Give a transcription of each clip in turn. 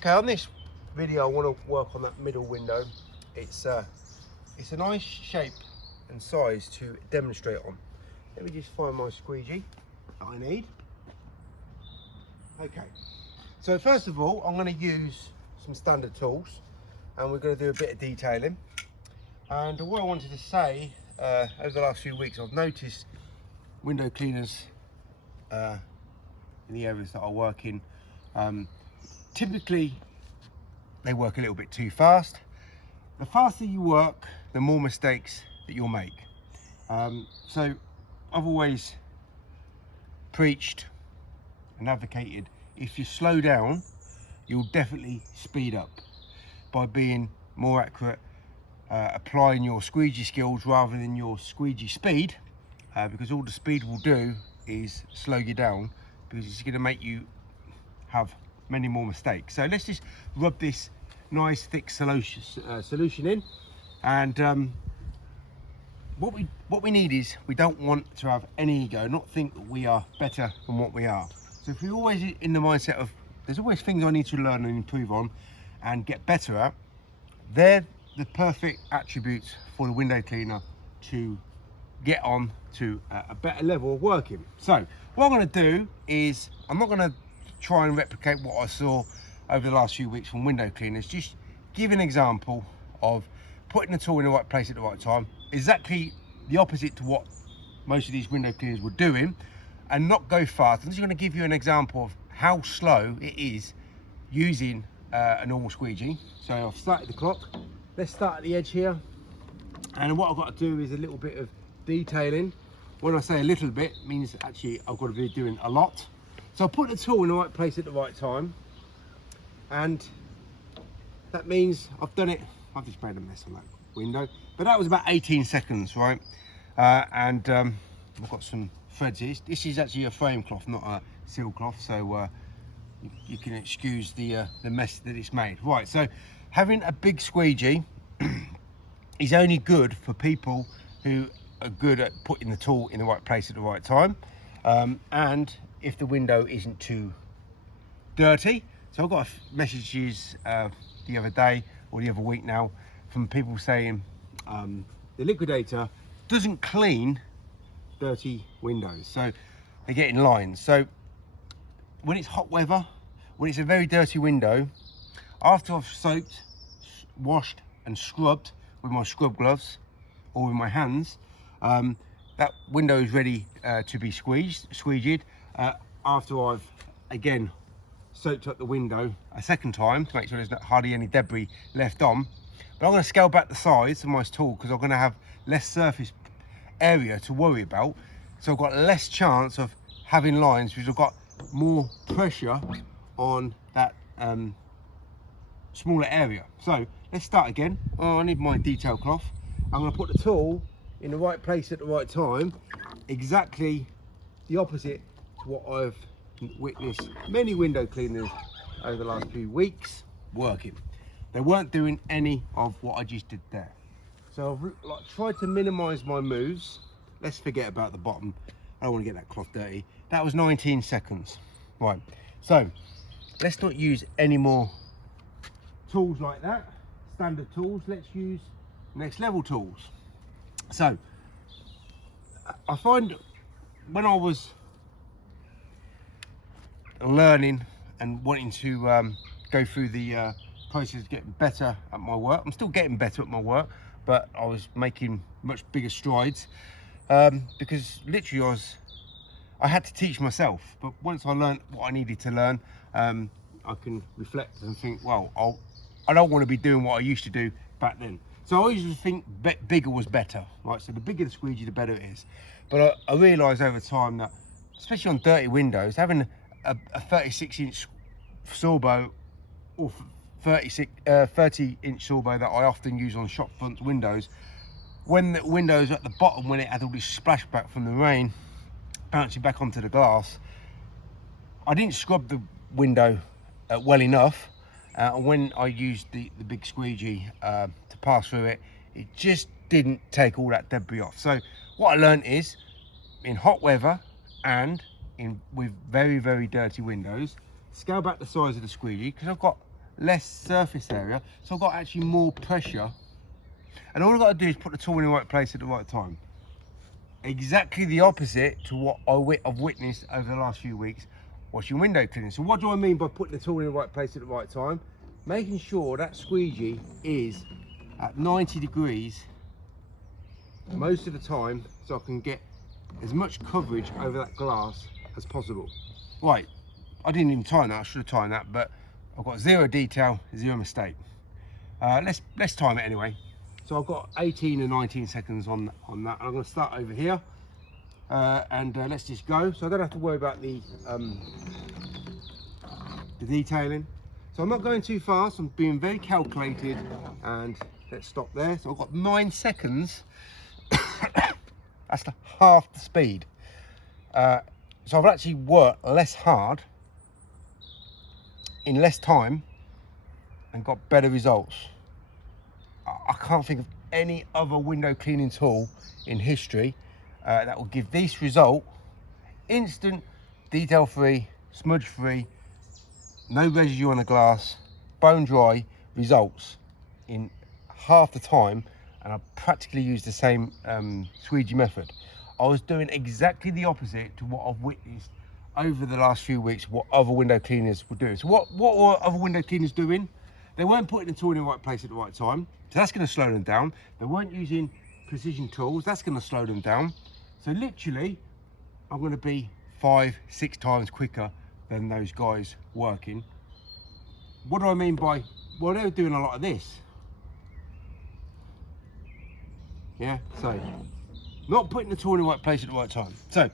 Okay, on this video I want to work on that middle window. It's a nice shape and size to demonstrate on. Let me just find my squeegee that I need. Okay, so first of all I'm going to use some standard tools and we're going to do a bit of detailing. And what I wanted to say, over the last few weeks I've noticed window cleaners in the areas that I work in, typically they work a little bit too fast. The faster you work, the more mistakes that you'll make. So I've always preached and advocated, if you slow down, you'll definitely speed up by being more accurate, applying your squeegee skills rather than your squeegee speed, because all the speed will do is slow you down, because it's going to make you have many more mistakes. So let's just rub this nice thick solution in, and what we need is, we don't want to have any ego, not think that we are better than what we are. So if we're always in the mindset of there's always things I need to learn and improve on and get better at, they're the perfect attributes for the window cleaner to get on to a better level of working. So what I'm going to do is, I'm not going to try and replicate what I saw over the last few weeks from window cleaners, just give an example of putting the tool in the right place at the right time, exactly the opposite to what most of these window cleaners were doing, and not go fast. I'm just going to give you an example of how slow it is using a normal squeegee. So I've started the clock. Let's start at the edge here, and what I've got to do is a little bit of detailing. When I say a little bit, it means actually I've got to be doing a lot. So I put the tool in the right place at the right time, and that means I've done it. I've just made a mess on that window, but that was about 18 seconds, right? And I've got some threads here. This is actually a frame cloth, not a seal cloth, so you can excuse the mess that it's made. Right, so having a big squeegee is only good for people who are good at putting the tool in the right place at the right time, and if the window isn't too dirty. So I got messages the other day or the other week now from people saying the liquidator doesn't clean dirty windows, so they're getting lines. So when it's hot weather, when it's a very dirty window, after I've soaked, washed and scrubbed with my scrub gloves or with my hands, that window is ready to be squeegeed after I've again soaked up the window a second time to make sure there's hardly any debris left on. But I'm going to scale back the size of my tool because I'm going to have less surface area to worry about, so I've got less chance of having lines because I've got more pressure on that smaller area. So let's start again. Oh, I need my detail cloth. I'm going to put the tool in the right place at the right time, exactly the opposite to what I've witnessed many window cleaners over the last few weeks working. They weren't doing any of what I just did there. So I've tried to minimize my moves. Let's forget about the bottom. I don't want to get that cloth dirty. That was 19 seconds. Right, so let's not use any more tools like that, standard tools. Let's use next level tools. So I find when I was learning and wanting to go through the process of getting better at my work, I'm still getting better at my work, but I was making much bigger strides, because literally I had to teach myself. But once I learned what I needed to learn, I can reflect and think, well, I don't want to be doing what I used to do back then. So I used to think bigger was better, right? So the bigger the squeegee, the better it is. But I realised over time that, especially on dirty windows, having a 36-inch sorbo or 30-inch sorbo that I often use on shop front windows, when the window's at the bottom, when it had all this splashback from the rain bouncing back onto the glass, I didn't scrub the window well enough, and when I used the big squeegee to pass through it, it just didn't take all that debris off. So what I learned is, in hot weather and with very, very dirty windows, scale back the size of the squeegee, because I've got less surface area, so I've got actually more pressure. And all I've got to do is put the tool in the right place at the right time. Exactly the opposite to what I've witnessed over the last few weeks watching window cleaning. So what do I mean by putting the tool in the right place at the right time? Making sure that squeegee is at 90 degrees most of the time, so I can get as much coverage over that glass as possible. Right, I didn't even time that, I should have timed that, but I've got 0 detail, 0 mistake. Let's time it anyway. So I've got 18 and 19 seconds on that. I'm going to start over here, and let's just go. So I don't have to worry about the detailing. So I'm not going too fast. I'm being very calculated, and let's stop there. So I've got 9 seconds. That's half the speed. So I've actually worked less hard in less time and got better results. I can't think of any other window cleaning tool in history that will give this result: instant, detail free, smudge free, no residue on the glass, bone dry results in half the time. And I practically used the same squeegee method. I was doing exactly the opposite to what I've witnessed over the last few weeks, what other window cleaners were doing. So what were other window cleaners doing? They weren't putting the tool in the right place at the right time, so that's going to slow them down. They weren't using precision tools, that's going to slow them down. So literally, I'm going to be 5-6 times quicker than those guys working. What do I mean by, well, they were doing a lot of this. Yeah, so not putting the tool in the right place at the right time. So,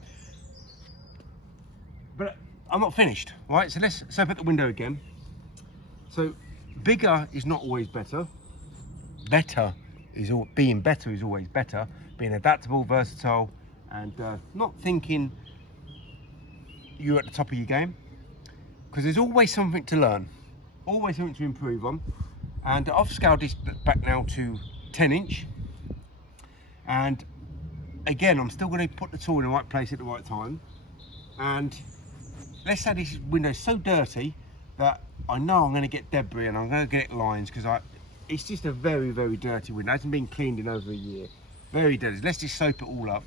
but I'm not finished, right? So let's open up the window again. So bigger is not always better. Being better is always better. Being adaptable, versatile, and not thinking you're at the top of your game, because there's always something to learn, always something to improve on. And I've scaled this back now to 10-inch. And again, I'm still going to put the tool in the right place at the right time. And let's say this window is so dirty that I know I'm going to get debris and I'm going to get lines, because it's just a very, very dirty window. It hasn't been cleaned in over a year. Very dirty. Let's just soap it all up.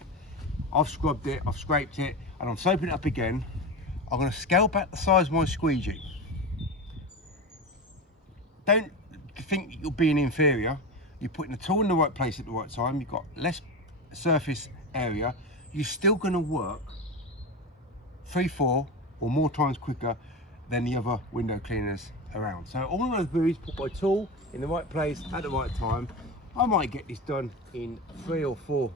I've scrubbed it, I've scraped it, and I'm soaping it up again. I'm going to scale back the size of my squeegee. Don't think you're being inferior. You're putting the tool in the right place at the right time. You've got less surface area. You're still going to work 3, 4 or more times quicker than the other window cleaners around. So all I'm going to do is put my tool in the right place at the right time. I might get this done in 3 or 4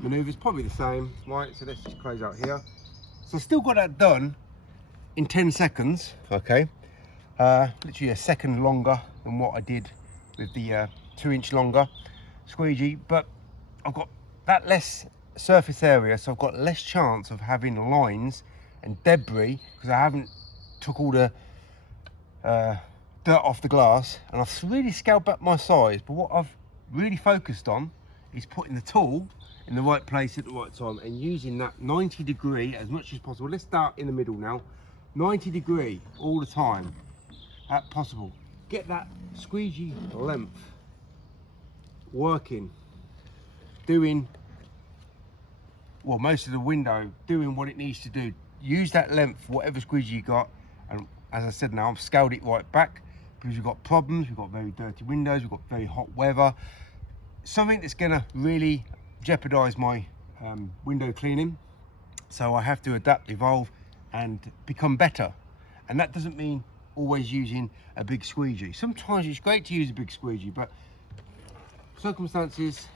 maneuvers, probably the same, right? So let's just close out here. So I still got that done in 10 seconds, okay? Literally a second longer than what I did with the 2-inch longer squeegee, but I've got that less surface area, so I've got less chance of having lines and debris, because I haven't took all the dirt off the glass, and I've really scaled back my size. But what I've really focused on is putting the tool in the right place at the right time and using that 90 degree as much as possible. Let's start in the middle now. 90 degree all the time at possible. Get that squeegee length working, doing, well, most of the window doing what it needs to do. Use that length, whatever squeegee you got. And as I said, now I've scaled it right back because we've got problems. We've got very dirty windows, we've got very hot weather, something that's going to really jeopardize my window cleaning. So I have to adapt, evolve, and become better. And that doesn't mean always using a big squeegee. Sometimes it's great to use a big squeegee, but circumstances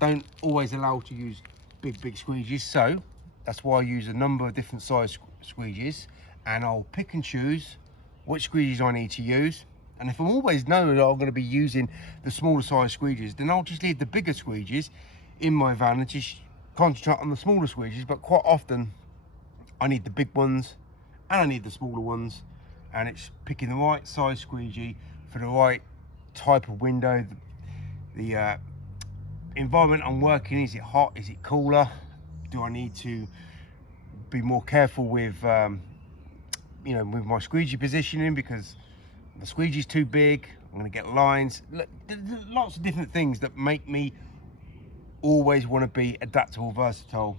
don't always allow to use big squeegees. So that's why I use a number of different size squeegees, and I'll pick and choose which squeegees I need to use. And if I'm always know that I'm going to be using the smaller size squeegees, then I'll just leave the bigger squeegees in my van and just concentrate on the smaller squeegees. But quite often I need the big ones and I need the smaller ones, and it's picking the right size squeegee for the right type of window. The environment I'm working, is it hot, is it cooler? Do I need to be more careful with you know, with my squeegee positioning, because the squeegee's too big, I'm going to get lines. Look, there's lots of different things that make me always want to be adaptable, versatile.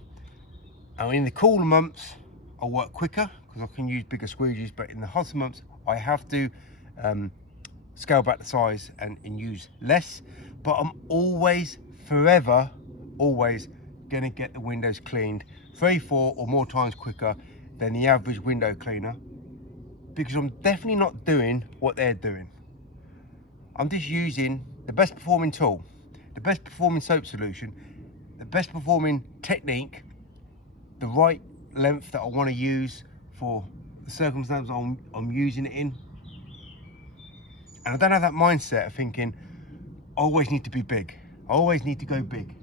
And in the cooler months, I work quicker because I can use bigger squeegees, but in the hotter months, I have to scale back the size and use less. But I'm always, forever, always going to get the windows cleaned 3, 4 or more times quicker than the average window cleaner, because I'm definitely not doing what they're doing. I'm just using the best performing tool, the best performing soap solution, the best performing technique, the right length that I want to use for the circumstance I'm using it in. And I don't have that mindset of thinking, I always need to be big. I always need to go big.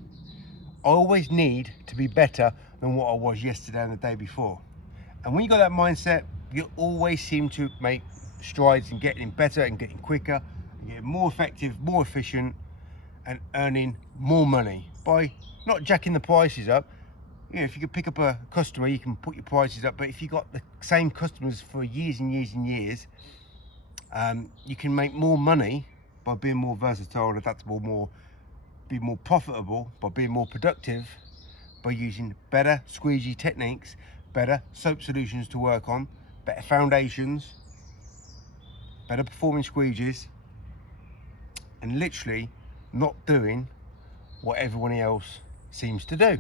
I always need to be better than what I was yesterday and the day before. And when you got that mindset, you always seem to make strides in getting better and getting quicker, and getting more effective, more efficient, and earning more money by not jacking the prices up. You know, if you could pick up a customer, you can put your prices up, but if you got the same customers for years and years and years, you can make more money by being more versatile and adaptable, be more profitable by being more productive, by using better squeegee techniques, better soap solutions to work on, better foundations, better performing squeegees, and literally not doing what everyone else seems to do.